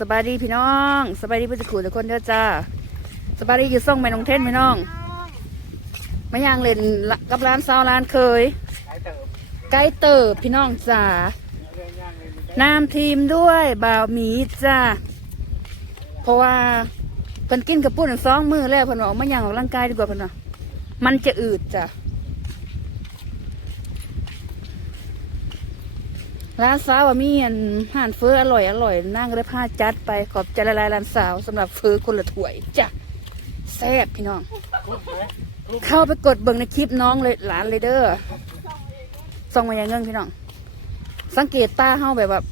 สบายดีพี่น้องสบายดีผู้จักขู่ทุกคนเด้อจ้าสบายดีอยู่ส่งแม่นงเทนพี่น้องมาย่างเล่นกับร้านซาวร้านเคยไกด์เติบพี่น้องจ้านามทีมด้วยบ่าวหมีจ้าเพราะว่าเพิ่นกินกระปุ้นสองมือแล้วเพิ่นบอกมาย่างออกร่างกายดีกว่าเพิ่นว่ามันจะอืดจ้ะ ร้านสาวว่ามีอันอาหารเฟออร่อยอร่อยนั่งเลยผ้าจัดไปขอบใจละลายร้านสาวสำหรับเฟอคนละถ้วยจ้ะแซ่บพี่น้อง เข้าไปกดเบิ่งในคลิปน้องเลยหลานเลยเด้อส่องมาอย่างเงิงพี่น้อง สังเกตตาเฮาแบบแบบ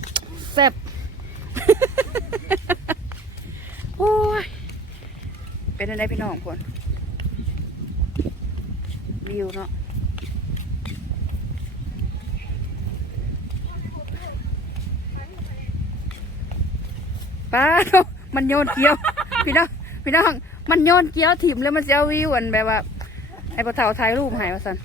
แซ่บโอ้ยเป็นอะไรพี่น้องคนวิวเนาะ ป้าโถ่มันโยนเกี้ยว พี่น้องพี่น้องมันโยนเกี้ยวถิ่มแล้วมันจะเอาวิวอันแบบว่าไอ้ปะเถาถ่ายรูปใหายมาสัน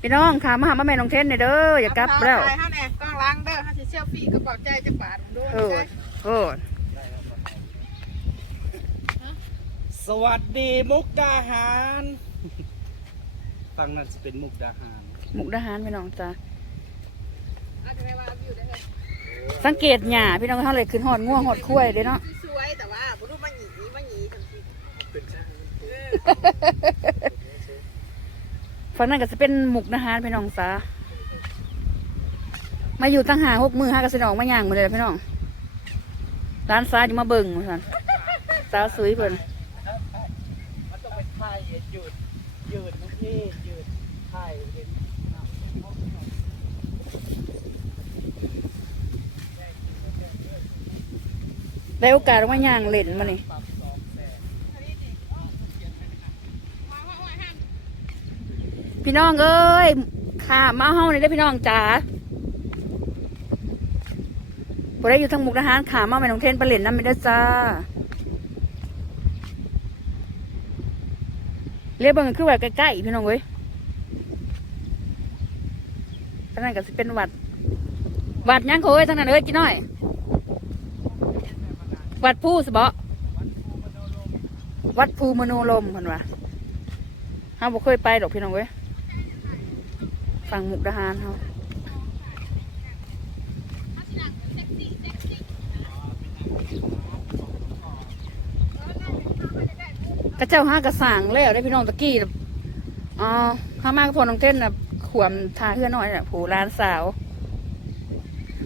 พี่น้องถามมาหามาแม่น้องเทนเนี่ยเด้ออย่ากลับแล้วถ่ายเฮาแน่กล้องล้างเด้อเฮาสิเซลฟี่กระเป๋าใจจะบาดด้วยโอ้ยโอ้ยสวัสดีมุกดาหาร ฟังนั่นจะเป็นมุกดาหาร หมุกดาหารพี่น้องจ้าอาจจะได้ว่าวิวได้เลยสังเกตหญ้าพี่น้องเขาเลยขึ้นหอดง่วงหอดคุ้ยเลยเนาะสวยแต่ว่าบ่รู้มาหยีมาหยีทันทีฝั่งนั้นก็จะเป็นหมุกดาหารพี่น้องจ้ามาอยู่ตั้งหาหกมือห้ากระสนองมาย่างมาเลยล่ะพี่น้องร้านซ้ายจะมาเบิ่งมาสันสาวสวยเพิ่นมันต้องเป็นท่ายยืดยืดนะพี่ยืดท่ายเห็น ได้โอกาสมาย่างเล่นมานี่พี่น้องเอ้ยค่ะมาห้องนี่ได้พี่น้องจ๋าพอได้อยู่ทางมุกดาหารขามาแม่น้องเทนไปเล่นน้ำไม่ได้จ้าเรียกเบิ่งคือว่าใกล้ๆพี่น้องเว้ยทางนั้นก็สิเป็นวัด วัดยังโอ้ยทางนั้นเอ้ยกินหน่อย วัดผู้สบะวัดภูมโนลมเพิ่นว่าเฮาบ่เคยไปดอกพี่น้องเว้ยฝั่งมุกดาหารเฮากระเจ้าห้ากระสางแล้วได้พี่น้องตะกี้น่ะอ๋อข้ามากพอน้องเต้นน่ะขวมทาเพื่อนน้อยน่ะผูร้านสาว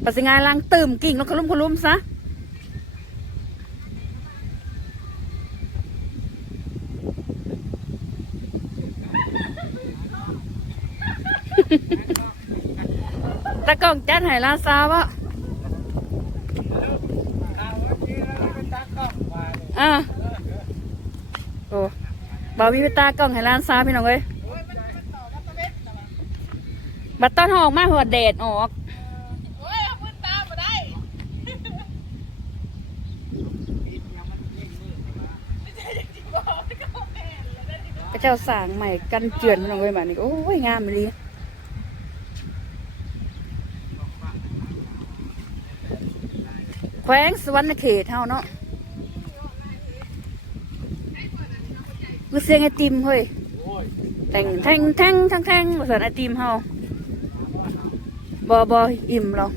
ปัสสิงานล้างตื่มกิ่งแล้วก็ลุ่มก็ลุ่มซะ ตะกล้องจัดให้ร้านสาวะอะโอ้บ่าวมีไปตากล้องให้ร้านสาวพี่น้องเอ้ยบัดต้นหออกมาหัวแดดออกโอ้ยเอามือตาบ่ได้พระเจ้าสร้างใหม่กันเจือนพี่น้องเอ้ยมานี่โอ้ยงามเลย แขวงสวรรณเขตเฮาเนาะคือเสียงไอติมเฮ้ยแต่งแทงแทงแทงแทงภาษาไอติมเฮาบอบออิ่มหรอก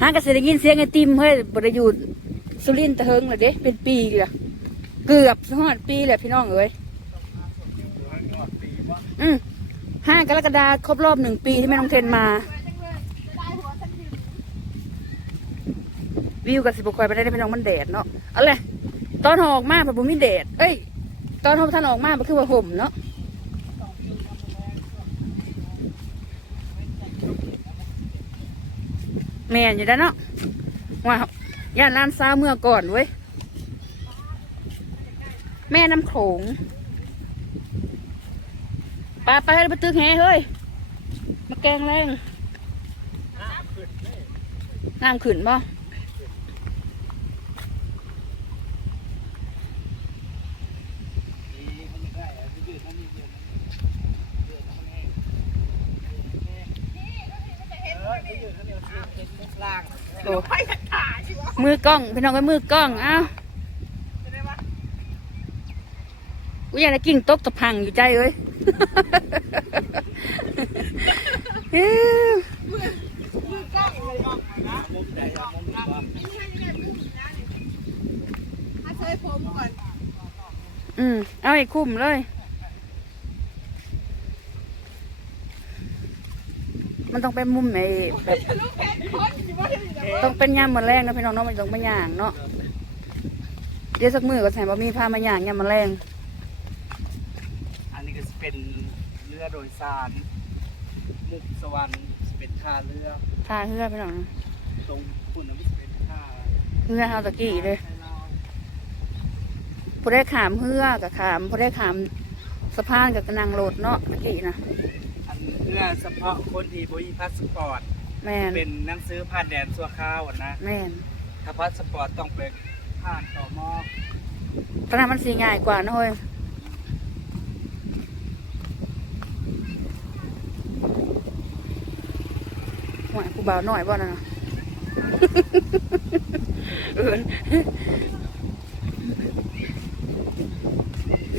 หางก็สิได้ยินเสียงไอติมเฮ้ยบริยุทธ์สุรินทร์ตะเฮิงเลยเด้เป็นปีเละเกือบสองปีแหละพี่น้องเอ้ยอืมห้ากรกฎาครบรอบหนึ่งปีที่แม่น้องเทนมา วิวกับสิบกคอยไปได้พี่น้องมันแดดเนาะเอาเลยตอนออกมาแบบบุมีแดด เอ้ย ตอนท่านออกมามันคือว่าห่มเนาะแม่อยู่แล้วเนาะว่าย่านลานซาเมื่อก่อนเว้ย แม่น้ำโขงปลาไปให้ไปตึกแห่เฮ้ย มาแกงแรงน้ำขึ้นบ่ โอ้มือกล้องพี่น้องก็มือกล้องเอ้าไม่ได้ปะอุ้ยอยากจะกิ่งตกตะพังอยู่ใจเอ้ยเอ้ยมือมือกล้องเลยมุกใดเอามุกนี้ว่าไม่ใช่ไม่ใช่มือนะนี่ถ้าเคยผมก่อนอืมเอาไอ้คุ้มเลย มันต้องเป็นมุมไอ้แบบลูกแพนคนอยู่ว่าอยู่แต่ว่าต้องเป็นยามมื้อแรงนะพี่น้องเนาะมันต้องเป็นย่างเนาะเดี๋ยวสักมือก็ใส่บะมีพามาย่างยามมื้อแรงอันนี้ก็จะเป็นเรือโดยสารมุกสวรรค์จะเป็นท่าเรือทาเฮือพี่น้องตรงคุณน่ะมันจะเป็นท่าเฮือเฮาตะกี้เลยผู้ได้ขามเฮือกับขามผู้ได้ขามสะพานกับกระนังโหลดเนาะตะกี้นะ อันเรือเฉพาะคนที่บริพาสปอร์ตแม่นเป็นหนังสือผ่านแดนชั่วคราวอะนะแม่นถ้าพาสปอร์ตต้องไปผ่านต่อมอเพราะนั้นมันสีง่ายกว่านะเฮ้ยหวายกูบ่าวหน่อยบ่นะ เออ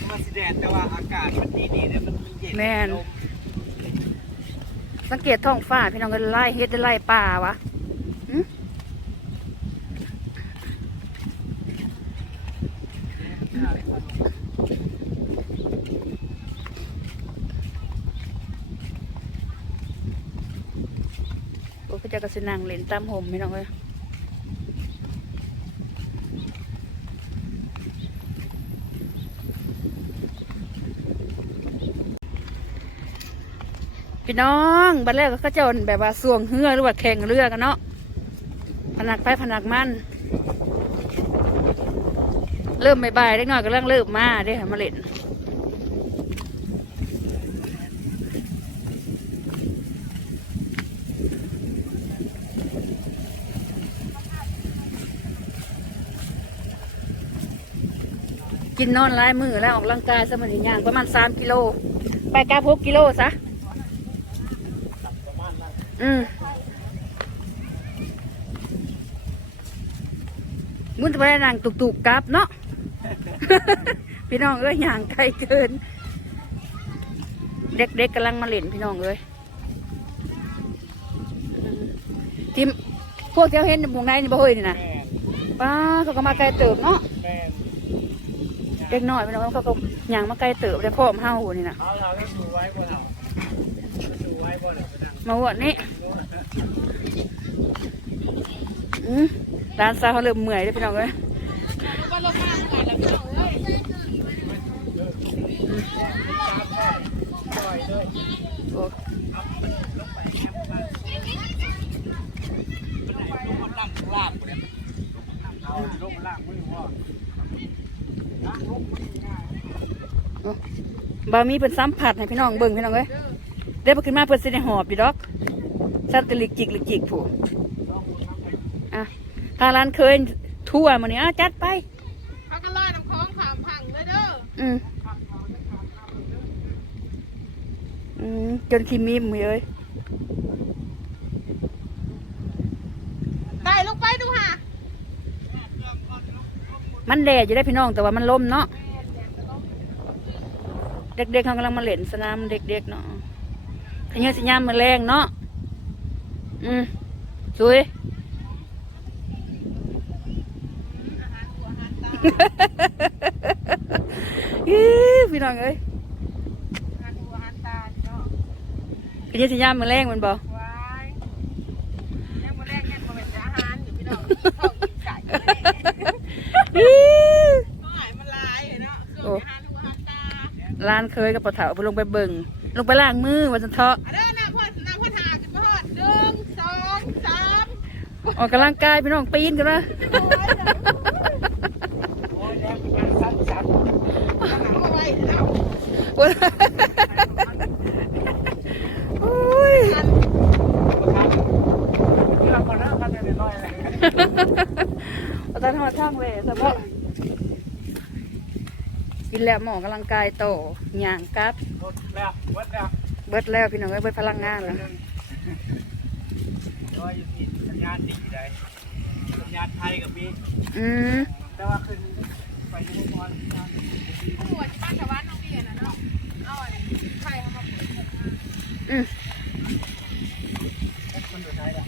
มันสิแดดแต่ว่าอากาศมันดีดีๆเนี่ยมันเย็นลม สังเกตท้องฟ้าพี่น้องก็ไล่เฮ็ดได้ไล่ป่าวะโอ้พี่จะกระสนังเล่นตามห่มพี่น้องเลย พี่น้องบัดแรกก็เจ้าแบบว่าสวงเรือหรือว่าแข่งเรือกันเนาะพนักไปพนักมันเริ่มบ่ายๆเล็กน้อยก็เริ่มเริ่มมาเด้อมาเล่นกินนอนหลายมือแล้วออกกำลังกายสมัยนี้ย่างประมาณสามกิโลไปกาพกกิโลซะ อืมมุนจะไปได้นั่งตุกๆกลับเนาะ พี่น้องเอ้ยย่างไกลเกิน เด็กๆกำลังมาเล่นพี่น้องเอ้ยอืมทีมพวกเที่ยวเห็นหมุงในนี่บ่เฮ้ยนี่นะแม่นป้าเขาก็มาไกลเติบเนาะแม่นเด็กน้อยพี่น้องเขาก็ย่างมาไกลเติบได้พร้อมเฮานี่นะเอาเราต้องดูไว้บ่เราดูไว้บ่เดี๋ยวไปนั่ง มาวันนี้ร้านซาเขาเริ่มเหมื่อยได้พี่น้องเลยบามีเป็นซ้ำผัดให้พี่น้องเบิ่งพี่น้องเลย ได้ไปขึ้นมาเพิ่นสิได้หอบอยู่ดอกสัตว์กะลิกจิกลิกจิกผู้อะทางร้านเคยทั่วมื้อนี้อะจัดไปเขาก็ลอยน้ำคลองขามพังเลยเด้ออืมอืมจนขี้มีมเอ้ยได้ลงไปดูค่ะมันแดดอยู่ได้พี่น้องแต่ว่ามันลมเนาะเด็กๆเขากำลังมาเล่นสนามเด็กๆเนาะ ทีนี้สิยามมาแรงเนาะอืมสวยพี่น้องเอ้ยหันหัวหันตาเนาะทีนี้สิยามาแรงมันบ่วายยังมาแรงมาเป็นอาหารอน้องท้องกินไก่อีท้องหายมันลายเนาะเครื่องหันหัวหันตาร้านเคยกับปะเถาไปลงไปเบิ่ง ลงไปล้างมือวันสันเถาะอะเด้อน้ำพ่นน้ำพ่นหาขึ้นมาหอดหนึ่งสองสามออกกำลังกายพี่น้องปีนกันนะโอ้ยเดี๋ยวโอ้ยแล้วมันสั้นเอาไว้เดี๋ยวโอ้ยโอ้ยกันๆที่เราคนนั้นกันเนี่ยน้อยเลยอาจารย์ทอดช่างเลยสมองกินแล้วหมอกำลังกายโตย่างกลับ บิดแล้วพี่น้องเอ้ยเบิดพลังงานแล้วร้อยยี่สิบญาณดีได้สัญญาณไทยกับมีอืมแต่ว่าขึ้นไปในห้องนอนผู้ว่าที่บ้านชาวบ้านน้องเบียร์น่ะเนาะเอาอันไข่เข้ามาปลูกอืมมันอยู่ไทยแหละ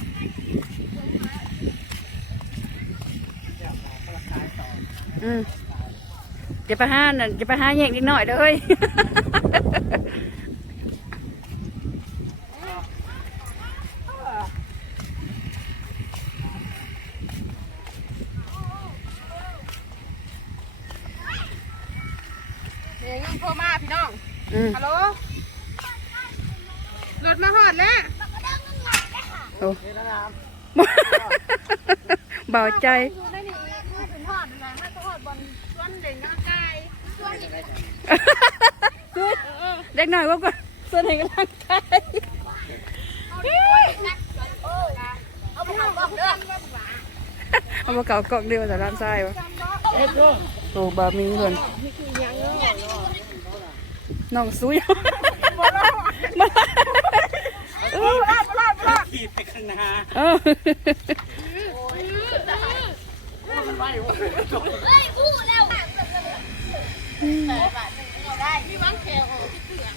อยากมาขายต่ออืมจะไปห้าน่ะจะไปห้าแยกนิดหน่อยเด้อเฮ้ย เดี๋ ยังโทรมาพี่น้อง อืมฮัลโหล รถมาหอดแล้วโอ้เบาใจ อยู่ในนี่มาถึงหอดนะมาถึงหอดบนส่วนเด่นกำลังกายส่วนนี้เด็กหน่อยว่าก่อนส่วนไหนกำลังกายเอาไปทำบอกเด้อเอามาเก่ากล่องเดียวแต่ร้านทรายวะโอ้บะหมี่เพิ่น น้องซุยขี่ไปข้างหน้าเออได้พี่วังแขวออกที่เสือ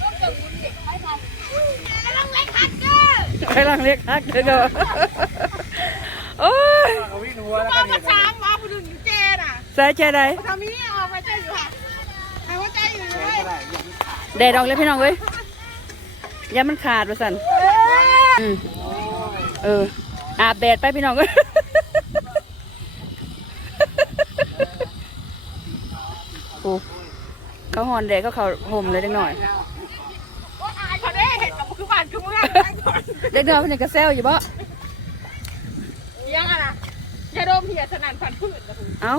ก็จะวุ่นเด็กให้ทันกำลังเล็กฮักเกอร์ไปลังเรียกฮักเด้อเด้อโอ้ยเอาวิ่งหัวแล้วพ่อกันมาช้างมาผู้ดึงเจน่ะใส่ใจใดทำนี้ออกมาใจอยู่ค่ะหายหัวใจอยู่เลย แดดออกเลยพี่น้องเว้ยอย่ามันขาดว่าสั่นอืมเออ อาบแดดไปพี่น้องเว้ยโอ้เขาหอนแดดก็เขาห่มเลยเด็กหน่อยพอได้เห็นกับคือบ้านคือเมืองเด็กน้อยเพิ่นนกระเซลอยู่บ่ยังอะนะยาดมเหียสนั่นพันพืชนะคุณเอ้า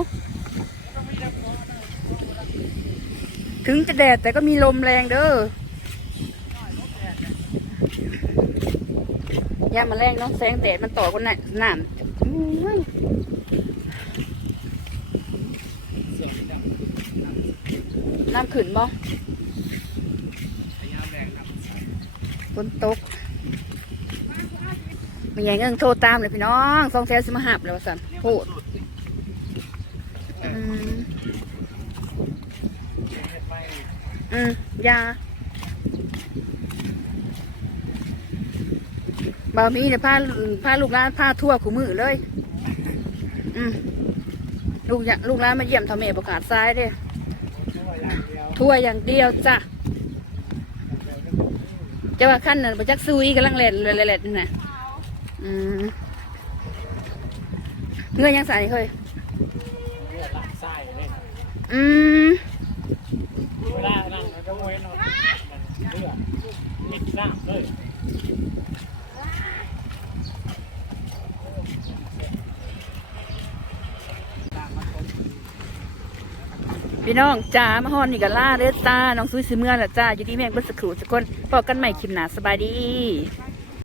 ถึงจะแดดแต่ก็มีลมแรงเด้อย่ามาแรงเนาะแสงแดดมันต่อกันหน่ะน้ำอื้อน้ำขึ้นบ่ฝนตกมีไงเงินโทรตามเลยพี่น้องสองแถวสิมาหับเลยว่าสันโหดอืม อืมยาบ่าวมีเนี่ยพาพาลูกร้านพาทั่วขู่มือเลย อืมลูกอยากลูกร้านมาเยี่ยมทำเมประกาศซ้ายเด้ทั่วอย่างเดียวจ้ะจะว่าขั้นน่ะประจักซุยกำลังเล่นเล่นเล่นนี่นะอืมเงื่อนยังใส่เคยเลือดหลังไส้เลยอืมเวลานั่ง ก็มวยนอาเลือดมิดหน้าเลยพี่น้องจ้ามาฮอนนี่ก็ล่าเด้อจ้าน้องซุยซื้อเมื่อละจ้าอยู่ที่แม่งเบิ้ลสครูสักคนพอกันใหม่คลิปหนาสบายดี